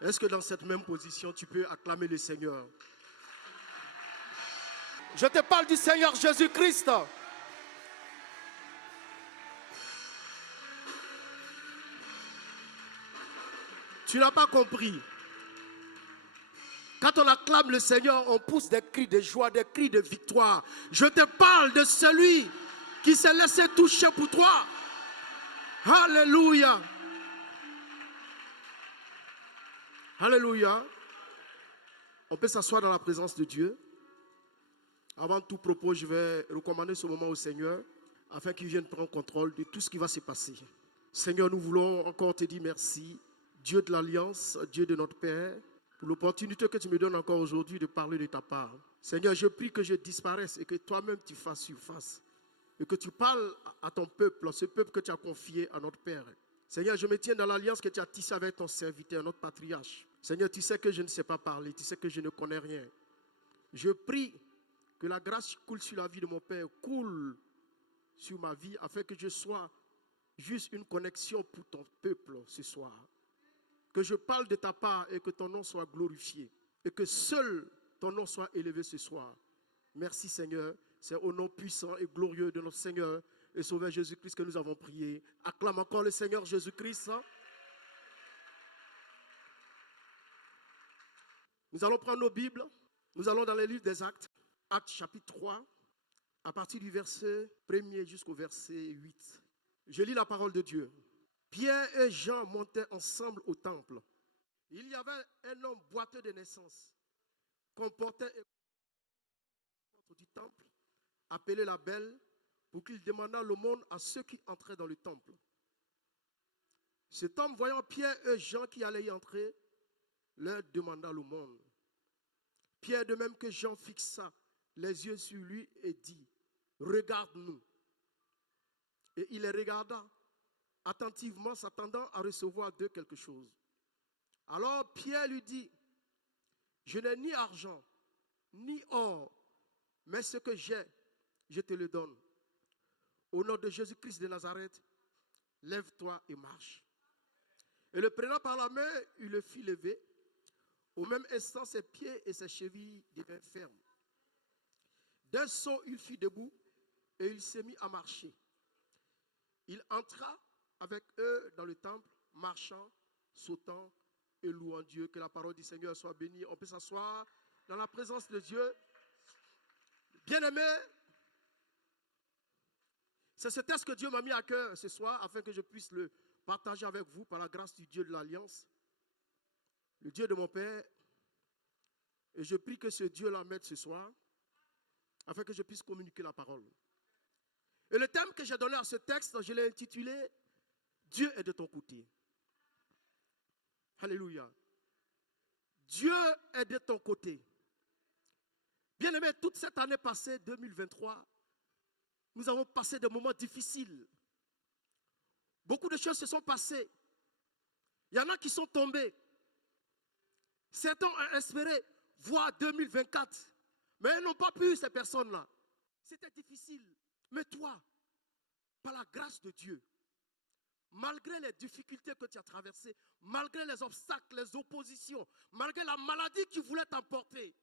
Est-ce que dans cette même position, tu peux acclamer le Seigneur? Je te parle du Seigneur Jésus-Christ. Tu n'as pas compris. Quand on acclame le Seigneur, on pousse des cris de joie, des cris de victoire. Je te parle de celui qui s'est laissé toucher pour toi. Alléluia. Alléluia. On peut s'asseoir dans la présence de Dieu. Avant tout propos, je vais recommander ce moment au Seigneur afin qu'il vienne prendre contrôle de tout ce qui va se passer. Seigneur, nous voulons encore te dire merci, Dieu de l'Alliance, Dieu de notre Père, pour l'opportunité que tu me donnes encore aujourd'hui de parler de ta part. Seigneur, je prie que je disparaisse et que toi-même tu fasses surface et que tu parles à ton peuple, ce peuple que tu as confié à notre Père. Seigneur, je me tiens dans l'alliance que tu as tissée avec ton serviteur, notre patriarche. Seigneur, tu sais que je ne sais pas parler, tu sais que je ne connais rien. Je prie que la grâce coule sur la vie de mon Père, coule sur ma vie, afin que je sois juste une connexion pour ton peuple ce soir. Que je parle de ta part et que ton nom soit glorifié. Et que seul ton nom soit élevé ce soir. Merci Seigneur. C'est au nom puissant et glorieux de notre Seigneur et Sauveur Jésus-Christ que nous avons prié. Acclame encore le Seigneur Jésus-Christ. Nous allons prendre nos Bibles. Nous allons dans les livres des Actes. Actes chapitre 3, à partir du verset 1er jusqu'au verset 8. Je lis la parole de Dieu. Pierre et Jean montaient ensemble au temple. Il y avait un homme boiteux de naissance, qu'on portait du temple, appelé la Belle, pour qu'il demandât l'aumône à ceux qui entraient dans le temple. Cet homme, voyant Pierre et Jean qui allaient y entrer, leur demanda l'aumône. Pierre, de même que Jean, fixa les yeux sur lui et dit, « Regarde-nous. » Et il les regarda attentivement, s'attendant à recevoir d'eux quelque chose. Alors Pierre lui dit, « Je n'ai ni argent, ni or, mais ce que j'ai, je te le donne. Au nom de Jésus-Christ de Nazareth, lève-toi et marche. » Et le prenant par la main, il le fit lever. Au même instant, ses pieds et ses chevilles devinrent fermes. D'un saut, il fut debout et il s'est mis à marcher. Il entra avec eux dans le temple, marchant, sautant et louant Dieu. Que la parole du Seigneur soit bénie. On peut s'asseoir dans la présence de Dieu. Bien-aimés, c'est ce texte que Dieu m'a mis à cœur ce soir afin que je puisse le partager avec vous par la grâce du Dieu de l'Alliance, le Dieu de mon Père. Et je prie que ce Dieu-là m'aide ce soir afin que je puisse communiquer la parole. Et le thème que j'ai donné à ce texte, je l'ai intitulé « Dieu est de ton côté ». Alléluia. Dieu est de ton côté. Bien-aimés, toute cette année passée, 2023, nous avons passé des moments difficiles. Beaucoup de choses se sont passées. Il y en a qui sont tombés. Certains ont espéré voir 2024, mais ils n'ont pas pu, ces personnes-là. C'était difficile. Mais toi, par la grâce de Dieu, malgré les difficultés que tu as traversées, malgré les obstacles, les oppositions, malgré la maladie qui voulait t'emporter,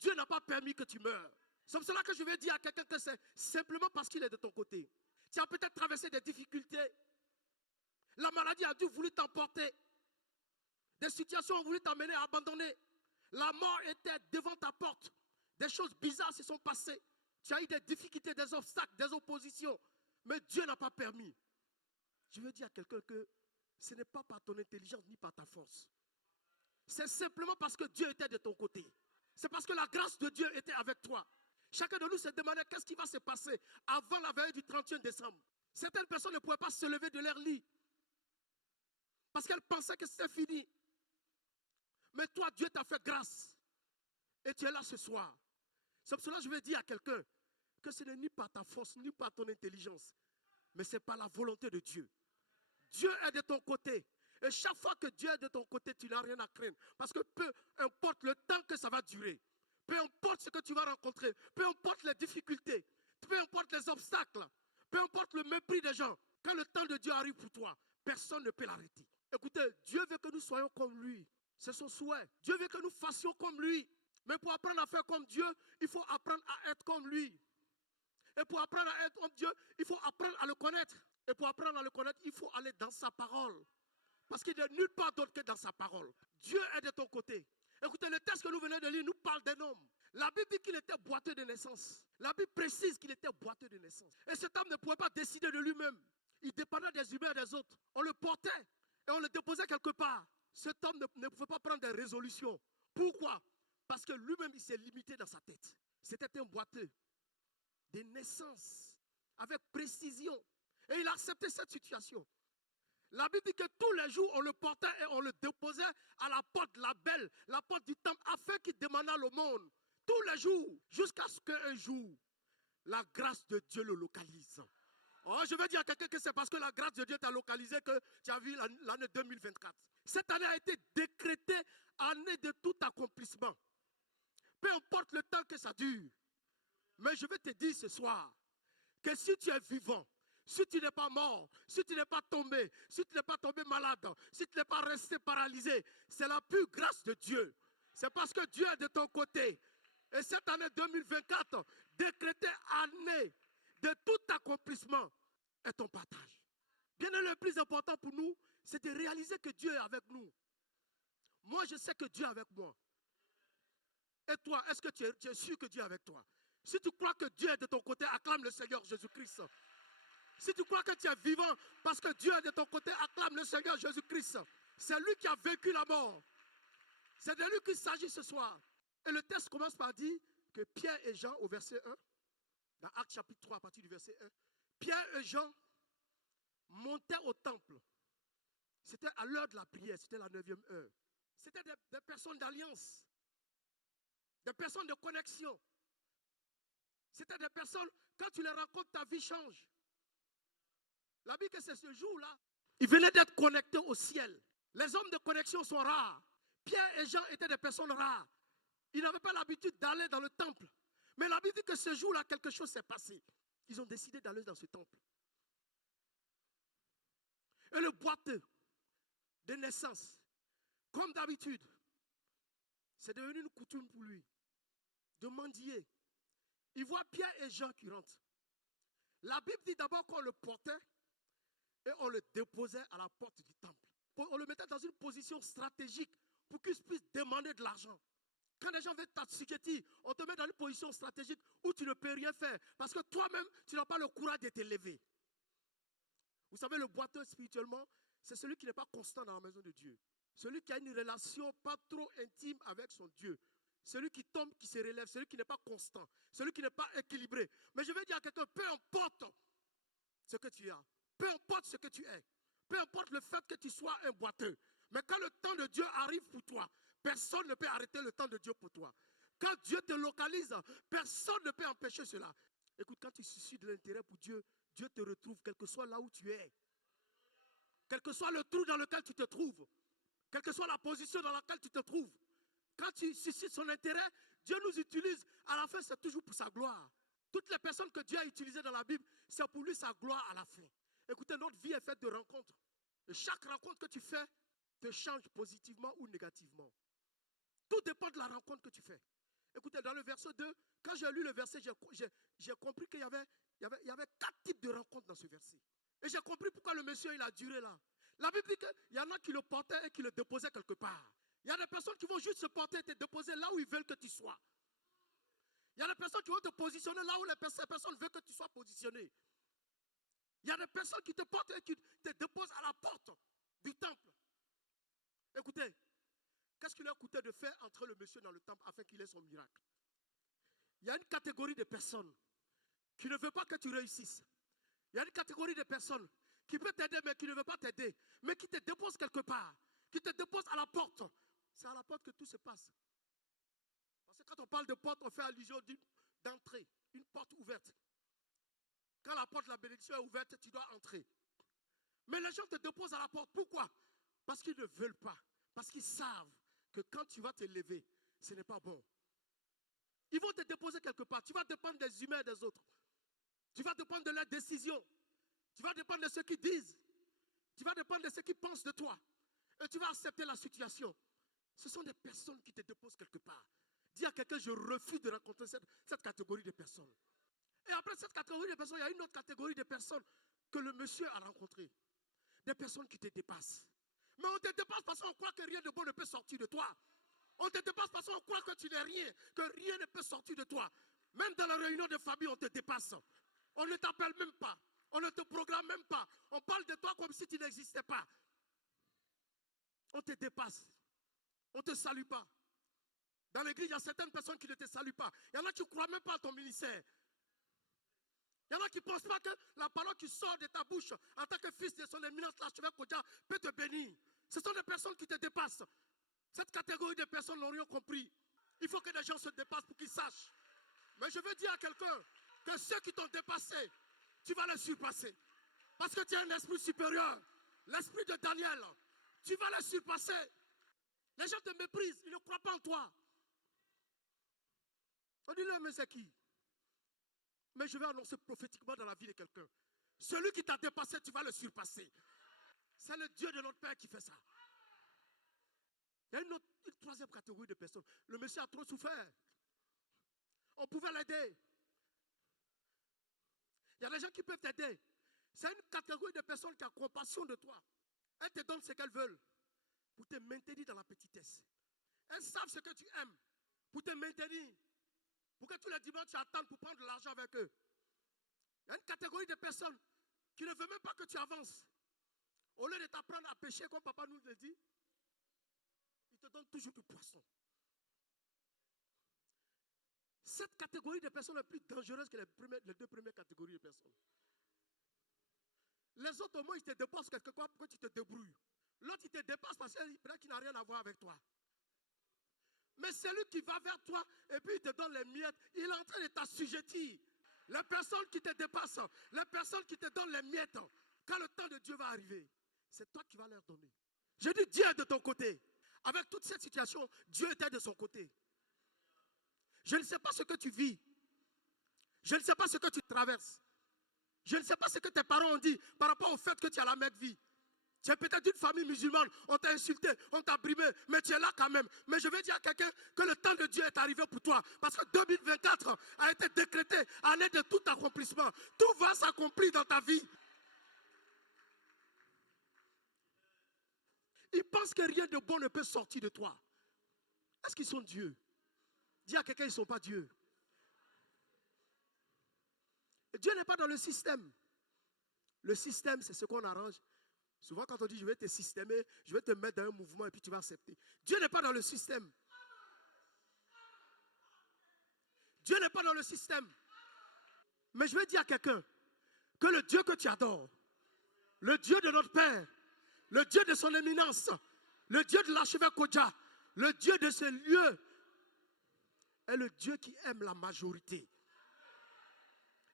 Dieu n'a pas permis que tu meures. C'est pour cela que je vais dire à quelqu'un que c'est simplement parce qu'il est de ton côté. Tu as peut-être traversé des difficultés. La maladie a dû vouloir t'emporter. Des situations ont voulu t'amener à abandonner. La mort était devant ta porte. Des choses bizarres se sont passées. Tu as eu des difficultés, des obstacles, des oppositions. Mais Dieu n'a pas permis. Je veux dire à quelqu'un que ce n'est pas par ton intelligence ni par ta force. C'est simplement parce que Dieu était de ton côté. C'est parce que la grâce de Dieu était avec toi. Chacun de nous se demandait qu'est-ce qui va se passer avant la veille du 31 décembre. Certaines personnes ne pouvaient pas se lever de leur lit parce qu'elles pensaient que c'était fini. Mais toi, Dieu t'a fait grâce. Et tu es là ce soir. C'est pour cela que je vais dire à quelqu'un que ce n'est ni par ta force, ni par ton intelligence, mais c'est par la volonté de Dieu. Dieu est de ton côté. Et chaque fois que Dieu est de ton côté, tu n'as rien à craindre. Parce que peu importe le temps que ça va durer, peu importe ce que tu vas rencontrer, peu importe les difficultés, peu importe les obstacles, peu importe le mépris des gens, quand le temps de Dieu arrive pour toi, personne ne peut l'arrêter. Écoutez, Dieu veut que nous soyons comme lui. C'est son souhait. Dieu veut que nous fassions comme lui. Mais pour apprendre à faire comme Dieu, il faut apprendre à être comme lui. Et pour apprendre à être comme Dieu, il faut apprendre à le connaître. Et pour apprendre à le connaître, il faut aller dans sa parole. Parce qu'il n'est nulle part d'autre que dans sa parole. Dieu est de ton côté. Écoutez, le texte que nous venons de lire nous parle d'un homme. La Bible dit qu'il était boiteux de naissance. La Bible précise qu'il était boiteux de naissance. Et cet homme ne pouvait pas décider de lui-même. Il dépendait des humains et des autres. On le portait et on le déposait quelque part. Cet homme ne pouvait pas prendre des résolutions. Pourquoi? Parce que lui-même, il s'est limité dans sa tête. C'était un boiteux de naissance, avec précision. Et il a accepté cette situation. La Bible dit que tous les jours, on le portait et on le déposait à la porte de la belle, la porte du temple, afin qu'il demandât le monde. Tous les jours, jusqu'à ce qu'un jour, la grâce de Dieu le localise. Oh, je veux dire à quelqu'un que c'est parce que la grâce de Dieu t'a localisé que tu as vu l'année 2024. Cette année a été décrétée année de tout accomplissement. Peu importe le temps que ça dure. Mais je vais te dire ce soir que si tu es vivant, si tu n'es pas mort, si tu n'es pas tombé, si tu n'es pas tombé malade, si tu n'es pas resté paralysé, c'est la pure grâce de Dieu. C'est parce que Dieu est de ton côté. Et cette année 2024, décrétée année de tout accomplissement, est ton partage. Bien, le plus important pour nous, c'est de réaliser que Dieu est avec nous. Moi, je sais que Dieu est avec moi. Et toi, est-ce que tu es sûr que Dieu est avec toi? Si tu crois que Dieu est de ton côté, acclame le Seigneur Jésus-Christ. Si tu crois que tu es vivant parce que Dieu est de ton côté, acclame le Seigneur Jésus-Christ. C'est lui qui a vaincu la mort. C'est de lui qu'il s'agit ce soir. Et le texte commence par dire que Pierre et Jean, au verset 1, dans Actes chapitre 3, à partir du verset 1, Pierre et Jean montaient au temple. C'était à l'heure de la prière, c'était la 9e heure. C'était des personnes d'alliance, des personnes de connexion. C'était des personnes, quand tu les rencontres, ta vie change. La Bible, c'est ce jour-là. Ils venaient d'être connectés au ciel. Les hommes de connexion sont rares. Pierre et Jean étaient des personnes rares. Ils n'avaient pas l'habitude d'aller dans le temple. Mais la Bible dit que ce jour-là, quelque chose s'est passé. Ils ont décidé d'aller dans ce temple. Et le boiteux de naissance, comme d'habitude, c'est devenu une coutume pour lui de mendier. Il voit Pierre et Jean qui rentrent. La Bible dit d'abord qu'on le portait et on le déposait à la porte du temple. On le mettait dans une position stratégique pour qu'il puisse demander de l'argent. Quand les gens veulent t'assujettir, on te met dans une position stratégique où tu ne peux rien faire. Parce que toi-même, tu n'as pas le courage de t'élever. Vous savez, le boiteux spirituellement, c'est celui qui n'est pas constant dans la maison de Dieu. Celui qui a une relation pas trop intime avec son Dieu. Celui qui tombe, qui se relève, celui qui n'est pas constant, celui qui n'est pas équilibré. Mais je vais dire à quelqu'un, peu importe ce que tu as, peu importe ce que tu es, peu importe le fait que tu sois un boiteux, mais quand le temps de Dieu arrive pour toi, personne ne peut arrêter le temps de Dieu pour toi. Quand Dieu te localise, personne ne peut empêcher cela. Écoute, quand tu suscites de l'intérêt pour Dieu, Dieu te retrouve, quel que soit là où tu es. Quel que soit le trou dans lequel tu te trouves, quelle que soit la position dans laquelle tu te trouves. Quand tu suscites son intérêt, Dieu nous utilise. À la fin, c'est toujours pour sa gloire. Toutes les personnes que Dieu a utilisées dans la Bible, c'est pour lui sa gloire à la fin. Écoutez, notre vie est faite de rencontres. Et chaque rencontre que tu fais te change positivement ou négativement. Tout dépend de la rencontre que tu fais. Écoutez, dans le verset 2, quand j'ai lu le verset, j'ai compris qu'il y avait 4 types de rencontres dans ce verset. Et j'ai compris pourquoi le monsieur il a duré là. La Bible dit qu'il y en a qui le portaient et qui le déposaient quelque part. Il y a des personnes qui vont juste se porter et te déposer là où ils veulent que tu sois. Il y a des personnes qui vont te positionner là où les personnes veulent que tu sois positionné. Il y a des personnes qui te portent et qui te déposent à la porte du temple. Écoutez, qu'est-ce qu'il a coûté de faire entrer le monsieur dans le temple afin qu'il ait son miracle? Il y a une catégorie de personnes qui ne veut pas que tu réussisses. Il y a une catégorie de personnes qui peut t'aider mais qui ne veut pas t'aider, mais qui te dépose quelque part, qui te dépose à la porte. C'est à la porte que tout se passe. Parce que quand on parle de porte, on fait allusion d'entrée, une porte ouverte. Quand la porte de la bénédiction est ouverte, tu dois entrer. Mais les gens te déposent à la porte. Pourquoi? Parce qu'ils ne veulent pas. Parce qu'ils savent que quand tu vas te lever, ce n'est pas bon. Ils vont te déposer quelque part. Tu vas dépendre des humains et des autres. Tu vas dépendre de leurs décisions. Tu vas dépendre de ce qu'ils disent. Tu vas dépendre de ce qu'ils pensent de toi. Et tu vas accepter la situation. Ce sont des personnes qui te déposent quelque part. Dis à quelqu'un, je refuse de rencontrer cette catégorie de personnes. Et après cette catégorie de personnes, il y a une autre catégorie de personnes que le monsieur a rencontrées. Des personnes qui te dépassent. Mais on te dépasse parce qu'on croit que rien de bon ne peut sortir de toi. On te dépasse parce qu'on croit que tu n'es rien, que rien ne peut sortir de toi. Même dans la réunion de famille, on te dépasse. On ne t'appelle même pas. On ne te programme même pas. On parle de toi comme si tu n'existais pas. On te dépasse. On ne te salue pas. Dans l'église, il y a certaines personnes qui ne te saluent pas. Il y en a qui ne croient même pas à ton ministère. Il y en a qui ne pensent pas que la parole qui sort de ta bouche en tant que fils de son éminence, l'archevêque Kodja, peut te bénir. Ce sont des personnes qui te dépassent. Cette catégorie de personnes n'ont rien compris. Il faut que les gens se dépassent pour qu'ils sachent. Mais je veux dire à quelqu'un que ceux qui t'ont dépassé, tu vas les surpasser. Parce que tu as un esprit supérieur. L'esprit de Daniel. Tu vas les surpasser. Les gens te méprisent. Ils ne croient pas en toi. On dit là, mais c'est qui? Mais je vais annoncer prophétiquement dans la vie de quelqu'un. Celui qui t'a dépassé, tu vas le surpasser. C'est le Dieu de notre Père qui fait ça. Il y a une troisième catégorie de personnes. Le monsieur a trop souffert. On pouvait l'aider. Il y a des gens qui peuvent t'aider. C'est une catégorie de personnes qui a compassion de toi. Elles te donnent ce qu'elles veulent pour te maintenir dans la petitesse. Elles savent ce que tu aimes pour te maintenir. Pour que tous les dimanches tu attendes pour prendre de l'argent avec eux. Il y a une catégorie de personnes qui ne veut même pas que tu avances. Au lieu de t'apprendre à pêcher comme papa nous le dit, il te donne toujours du poisson. Cette catégorie de personnes est plus dangereuse que les deux premières catégories de personnes. Les autres, au moins, ils te dépassent quelque part pour que tu te débrouilles. L'autre, il te dépasse parce qu'il n'a rien à voir avec toi. Mais celui qui va vers toi et puis il te donne les miettes, il est en train de t'assujettir. Les personnes qui te dépassent, les personnes qui te donnent les miettes, quand le temps de Dieu va arriver, c'est toi qui vas leur donner. Je dis, Dieu est de ton côté. Avec toute cette situation, Dieu était de son côté. Je ne sais pas ce que tu vis. Je ne sais pas ce que tu traverses. Je ne sais pas ce que tes parents ont dit par rapport au fait que tu as la même vie. Tu es peut-être d'une famille musulmane, on t'a insulté, on t'a brimé, mais tu es là quand même. Mais je veux dire à quelqu'un que le temps de Dieu est arrivé pour toi. Parce que 2024 a été décrété année de tout accomplissement. Tout va s'accomplir dans ta vie. Ils pensent que rien de bon ne peut sortir de toi. Est-ce qu'ils sont Dieu? Dis à quelqu'un, ils ne sont pas Dieu. Et Dieu n'est pas dans le système. Le système, c'est ce qu'on arrange. Souvent, quand on dit, je vais te systémer, je vais te mettre dans un mouvement et puis tu vas accepter. Dieu n'est pas dans le système. Dieu n'est pas dans le système. Mais je vais dire à quelqu'un que le Dieu que tu adores, le Dieu de notre Père, le Dieu de son éminence, le Dieu de l'archevêque Kodja, le Dieu de ce lieu, est le Dieu qui aime la majorité.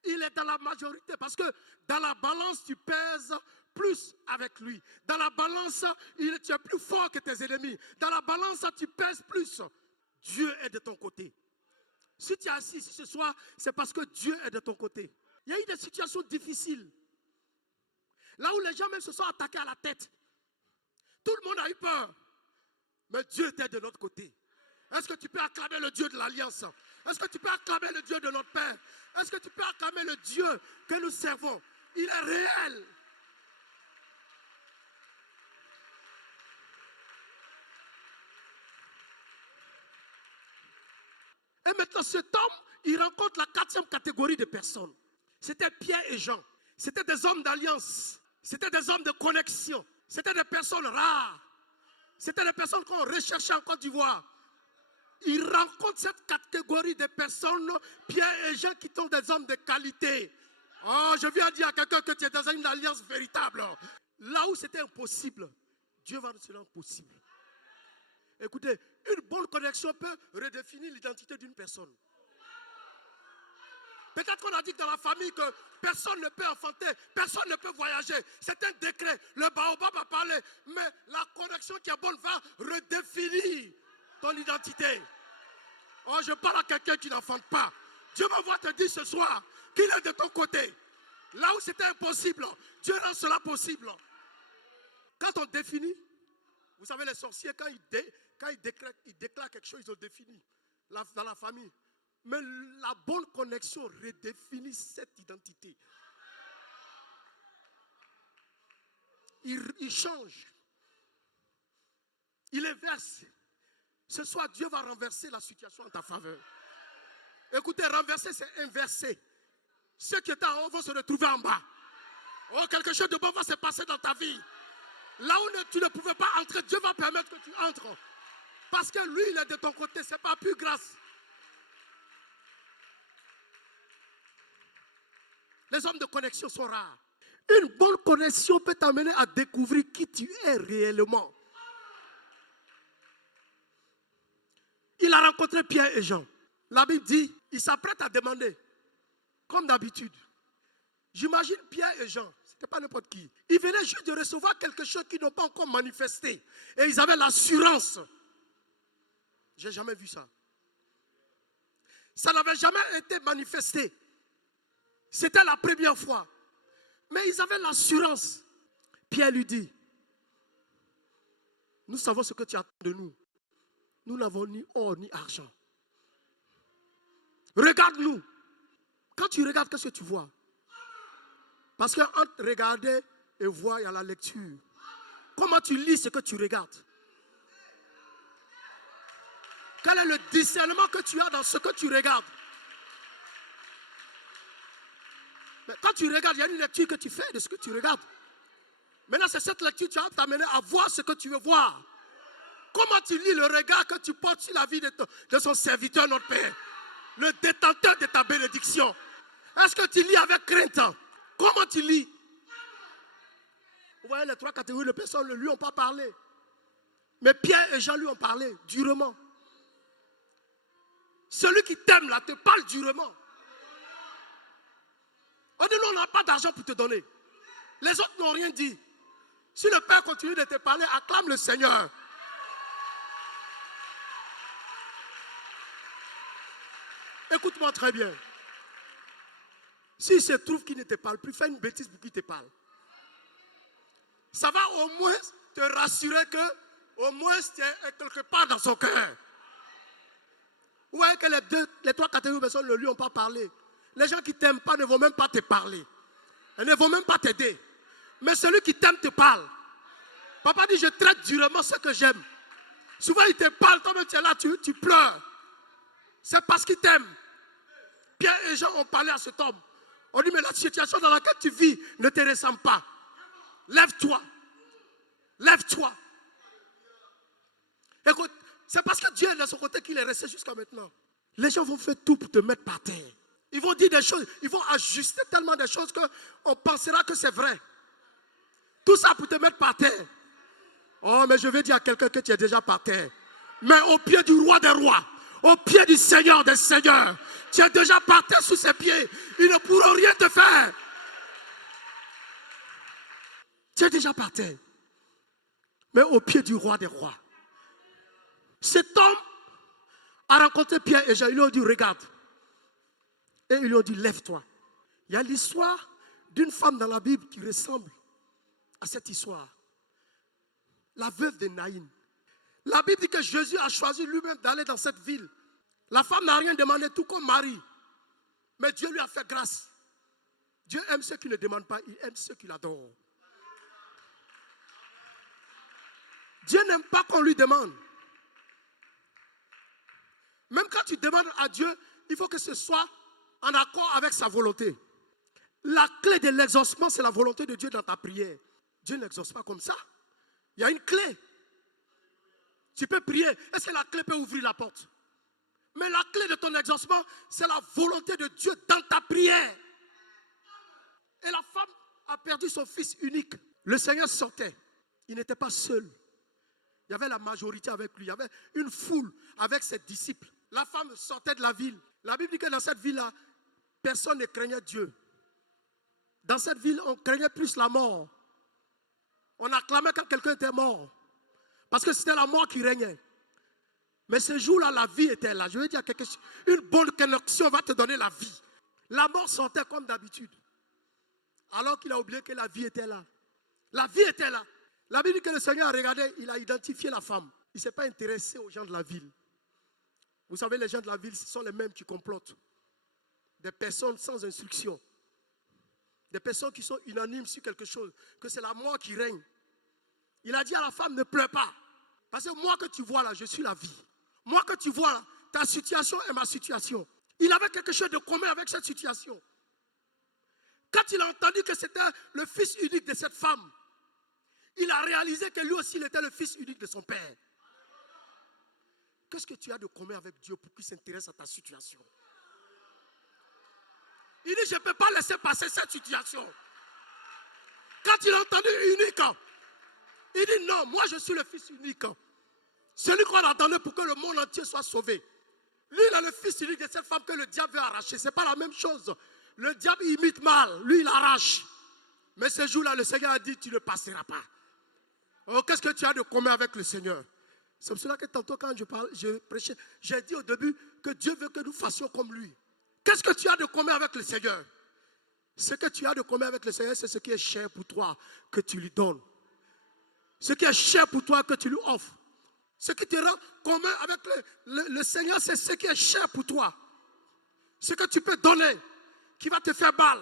Il est dans la majorité parce que dans la balance, tu pèses plus avec lui. Dans la balance, tu es plus fort que tes ennemis. Dans la balance, tu pèses plus. Dieu est de ton côté. Si tu es assis ici ce soir, c'est parce que Dieu est de ton côté. Il y a eu des situations difficiles. Là où les gens même se sont attaqués à la tête. Tout le monde a eu peur. Mais Dieu était de notre côté. Est-ce que tu peux acclamer le Dieu de l'Alliance? Est-ce que tu peux acclamer le Dieu de notre Père? Est-ce que tu peux acclamer le Dieu que nous servons? Il est réel. Et maintenant, cet homme, il rencontre la 4e catégorie de personnes. C'était Pierre et Jean. C'était des hommes d'alliance. C'était des hommes de connexion. C'était des personnes rares. C'était des personnes qu'on recherchait en Côte d'Ivoire. Il rencontre cette catégorie de personnes, Pierre et Jean, qui sont des hommes de qualité. Oh, je viens dire à quelqu'un que tu es dans une alliance véritable. Là où c'était impossible, Dieu va nous rendre possible. Écoutez, une bonne connexion peut redéfinir l'identité d'une personne. Peut-être qu'on a dit que dans la famille que personne ne peut enfanter, personne ne peut voyager. C'est un décret. Le baobab a parlé. Mais la connexion qui est bonne va redéfinir ton identité. Oh, je parle à quelqu'un qui n'enfante pas. Dieu m'envoie te dire ce soir qu'il est de ton côté. Là où c'était impossible, Dieu rend cela possible. Quand on définit, vous savez les sorciers, quand ils déclarent quelque chose, ils ont défini dans la famille. Mais la bonne connexion redéfinit cette identité. Il change. Il inverse. Ce soir, Dieu va renverser la situation en ta faveur. Écoutez, renverser, c'est inverser. Ceux qui étaient en haut vont se retrouver en bas. Oh, quelque chose de bon va se passer dans ta vie. Là où tu ne pouvais pas entrer, Dieu va permettre que tu entres. Parce que lui, il est de ton côté, ce n'est pas plus grâce. Les hommes de connexion sont rares. Une bonne connexion peut t'amener à découvrir qui tu es réellement. Il a rencontré Pierre et Jean. La Bible dit, il s'apprête à demander, comme d'habitude. J'imagine Pierre et Jean, ce n'était pas n'importe qui. Ils venaient juste de recevoir quelque chose qu'ils n'ont pas encore manifesté. Et ils avaient l'assurance. Je n'ai jamais vu ça. Ça n'avait jamais été manifesté. C'était la première fois. Mais ils avaient l'assurance. Pierre lui dit, nous savons ce que tu attends de nous. Nous n'avons ni or ni argent. Regarde-nous. Quand tu regardes, qu'est-ce que tu vois? Parce qu'entre regarder et voir, il y a la lecture. Comment tu lis ce que tu regardes? Quel est le discernement que tu as dans ce que tu regardes? Mais quand tu regardes, il y a une lecture que tu fais de ce que tu regardes. Maintenant, c'est cette lecture qui va t'amener à voir ce que tu veux voir. Comment tu lis le regard que tu portes sur la vie de son serviteur, notre Père, le détenteur de ta bénédiction? Est-ce que tu lis avec crainte? Comment tu lis? Vous voyez, les trois catégories de personnes ne lui ont pas parlé. Mais Pierre et Jean lui ont parlé durement. Celui qui t'aime là te parle durement. On dit, nous, on n'a pas d'argent pour te donner. Les autres n'ont rien dit. Si le Père continue de te parler, acclame le Seigneur. Écoute-moi très bien. S'il se trouve qu'il ne te parle plus, fais une bêtise pour qu'il te parle. Ça va au moins te rassurer que, au moins, tu es quelque part dans son cœur. Vous voyez que les trois catégories de personnes ne lui ont pas parlé. Les gens qui ne t'aiment pas ne vont même pas te parler. Ils ne vont même pas t'aider. Mais celui qui t'aime te parle. Papa dit, je traite durement ce que j'aime. Souvent, il te parle, toi-même tu es là, tu pleures. C'est parce qu'il t'aime. Pierre et Jean ont parlé à cet homme. On dit, mais la situation dans laquelle tu vis ne te ressemble pas. Lève-toi. Lève-toi. Écoute, c'est parce que Dieu est de son côté qu'il est resté jusqu'à maintenant. Les gens vont faire tout pour te mettre par terre. Ils vont dire des choses, ils vont ajuster tellement de choses qu'on pensera que c'est vrai. Tout ça pour te mettre par terre. Oh, mais je vais dire à quelqu'un que tu es déjà par terre. Mais au pied du roi des rois, au pied du Seigneur des seigneurs, tu es déjà par terre sous ses pieds. Ils ne pourront rien te faire. Tu es déjà par terre. Mais au pied du roi des rois. Cet homme a rencontré Pierre et Jean. Ils lui ont dit, regarde. Et ils lui ont dit, lève-toi. Il y a l'histoire d'une femme dans la Bible qui ressemble à cette histoire. La veuve de Naïn. La Bible dit que Jésus a choisi lui-même d'aller dans cette ville. La femme n'a rien demandé, tout comme Marie. Mais Dieu lui a fait grâce. Dieu aime ceux qui ne demandent pas, il aime ceux qui l'adorent. Dieu n'aime pas qu'on lui demande. Même quand tu demandes à Dieu, il faut que ce soit en accord avec sa volonté. La clé de l'exaucement, c'est la volonté de Dieu dans ta prière. Dieu n'exauce pas comme ça. Il y a une clé. Tu peux prier. Est-ce que la clé peut ouvrir la porte? Mais la clé de ton exaucement, c'est la volonté de Dieu dans ta prière. Et la femme a perdu son fils unique. Le Seigneur sortait. Il n'était pas seul. Il y avait la majorité avec lui. Il y avait une foule avec ses disciples. La femme sortait de la ville. La Bible dit que dans cette ville-là, personne ne craignait Dieu. Dans cette ville, on craignait plus la mort. On acclamait quand quelqu'un était mort. Parce que c'était la mort qui régnait. Mais ce jour-là, la vie était là. Je veux dire quelque chose. Une bonne connexion va te donner la vie. La mort sortait comme d'habitude. Alors qu'il a oublié que la vie était là. La vie était là. La Bible dit que le Seigneur a regardé, il a identifié la femme. Il ne s'est pas intéressé aux gens de la ville. Vous savez, les gens de la ville, ce sont les mêmes qui complotent. Des personnes sans instruction. Des personnes qui sont unanimes sur quelque chose, que c'est la mort qui règne. Il a dit à la femme, ne pleure pas. Parce que moi que tu vois là, je suis la vie. Moi que tu vois là, ta situation est ma situation. Il avait quelque chose de commun avec cette situation. Quand il a entendu que c'était le fils unique de cette femme, il a réalisé que lui aussi il était le fils unique de son père. Qu'est-ce que tu as de commun avec Dieu pour qu'il s'intéresse à ta situation? Il dit, je ne peux pas laisser passer cette situation. Quand il a entendu unique, il dit, non, moi je suis le fils unique. Celui qu'on attendait pour que le monde entier soit sauvé. Lui, il est le fils unique de cette femme que le diable veut arracher. Ce n'est pas la même chose. Le diable imite mal, lui il arrache. Mais ce jour-là, le Seigneur a dit, tu ne passeras pas. Oh, qu'est-ce que tu as de commun avec le Seigneur? C'est pour cela que tantôt quand je prêchais, j'ai dit au début que Dieu veut que nous fassions comme lui. Qu'est-ce que tu as de commun avec le Seigneur? Ce que tu as de commun avec le Seigneur, c'est ce qui est cher pour toi que tu lui donnes. Ce qui est cher pour toi que tu lui offres. Ce qui te rend commun avec le Seigneur, c'est ce qui est cher pour toi. Ce que tu peux donner, qui va te faire mal.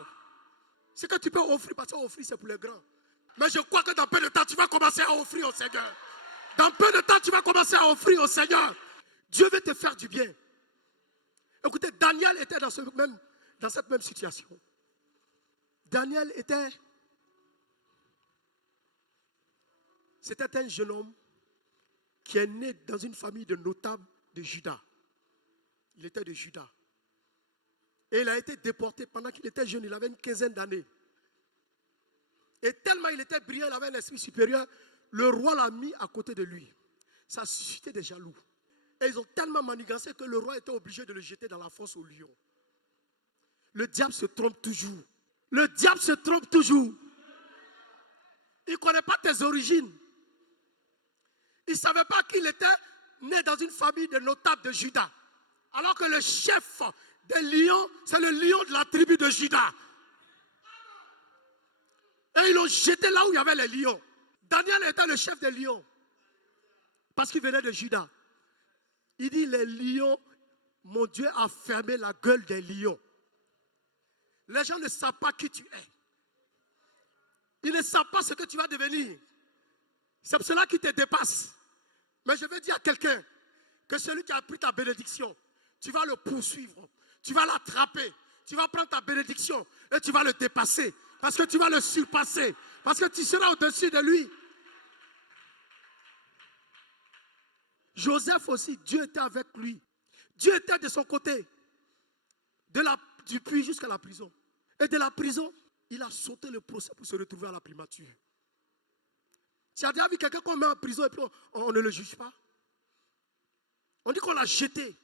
Ce que tu peux offrir, parce qu'offrir c'est pour les grands. Mais je crois que dans peu de temps, tu vas commencer à offrir au Seigneur. Dans peu de temps, tu vas commencer à offrir au Seigneur. Dieu veut te faire du bien. Écoutez, Daniel était dans cette même situation. Daniel c'était un jeune homme qui est né dans une famille de notables de Juda. Il était de Juda. Et il a été déporté pendant qu'il était jeune, il avait une quinzaine d'années. Et tellement il était brillant, il avait un esprit supérieur, le roi l'a mis à côté de lui. Ça a suscité des jaloux. Et ils ont tellement manigancé que le roi était obligé de le jeter dans la fosse au lion. Le diable se trompe toujours. Le diable se trompe toujours. Il ne connaît pas tes origines. Il ne savait pas qu'il était né dans une famille de notables de Juda. Alors que le chef des lions, c'est le lion de la tribu de Juda. Et ils l'ont jeté là où il y avait les lions. Daniel était le chef des lions. Parce qu'il venait de Juda. Il dit, les lions, mon Dieu a fermé la gueule des lions. Les gens ne savent pas qui tu es. Ils ne savent pas ce que tu vas devenir. C'est pour cela qu'ils te dépassent. Mais je veux dire à quelqu'un que celui qui a pris ta bénédiction, tu vas le poursuivre. Tu vas l'attraper. Tu vas prendre ta bénédiction et tu vas le dépasser. Parce que tu vas le surpasser. Parce que tu seras au-dessus de lui. Joseph aussi, Dieu était avec lui. Dieu était de son côté. Du puits jusqu'à la prison. Et de la prison, il a sauté le procès pour se retrouver à la primature. Tu as déjà vu quelqu'un qu'on met en prison et puis on ne le juge pas? On dit qu'on l'a jeté.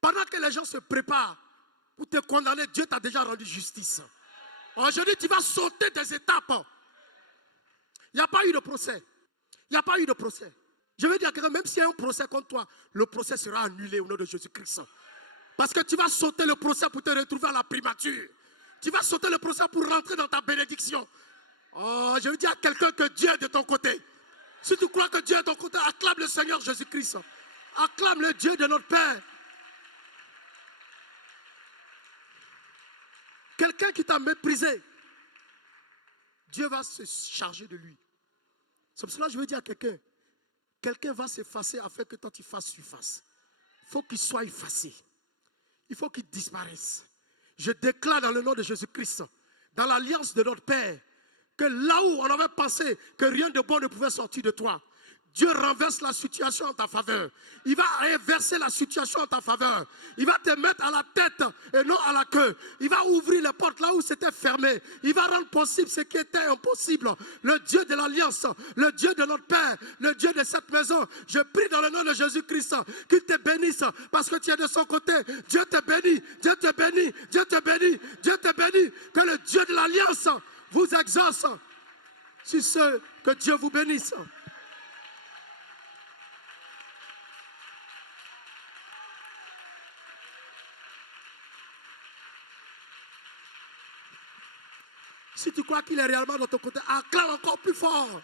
Pendant que les gens se préparent pour te condamner, Dieu t'a déjà rendu justice. Aujourd'hui, tu vas sauter des étapes. Il n'y a pas eu de procès. Il n'y a pas eu de procès. Je veux dire à quelqu'un, même s'il y a un procès contre toi, le procès sera annulé au nom de Jésus-Christ. Parce que tu vas sauter le procès pour te retrouver à la primature. Tu vas sauter le procès pour rentrer dans ta bénédiction. Oh, je veux dire à quelqu'un que Dieu est de ton côté. Si tu crois que Dieu est de ton côté, acclame le Seigneur Jésus-Christ. Acclame le Dieu de notre Père. Quelqu'un qui t'a méprisé, Dieu va se charger de lui. C'est pour cela que je veux dire à quelqu'un, quelqu'un va s'effacer afin que toi tu fasses surface. Il faut qu'il soit effacé. Il faut qu'il disparaisse. Je déclare dans le nom de Jésus-Christ, dans l'alliance de notre Père, que là où on avait pensé que rien de bon ne pouvait sortir de toi, Dieu renverse la situation en ta faveur. Il va inverser la situation en ta faveur. Il va te mettre à la tête et non à la queue. Il va ouvrir les portes là où c'était fermé. Il va rendre possible ce qui était impossible. Le Dieu de l'Alliance, le Dieu de notre Père, le Dieu de cette maison. Je prie dans le nom de Jésus-Christ qu'il te bénisse parce que tu es de son côté. Dieu te bénit, Dieu te bénit, Dieu te bénit, Dieu te bénit. Que le Dieu de l'Alliance vous exauce sur ce, que Dieu vous bénisse. Si tu crois qu'il est réellement de ton côté, acclame encore plus fort.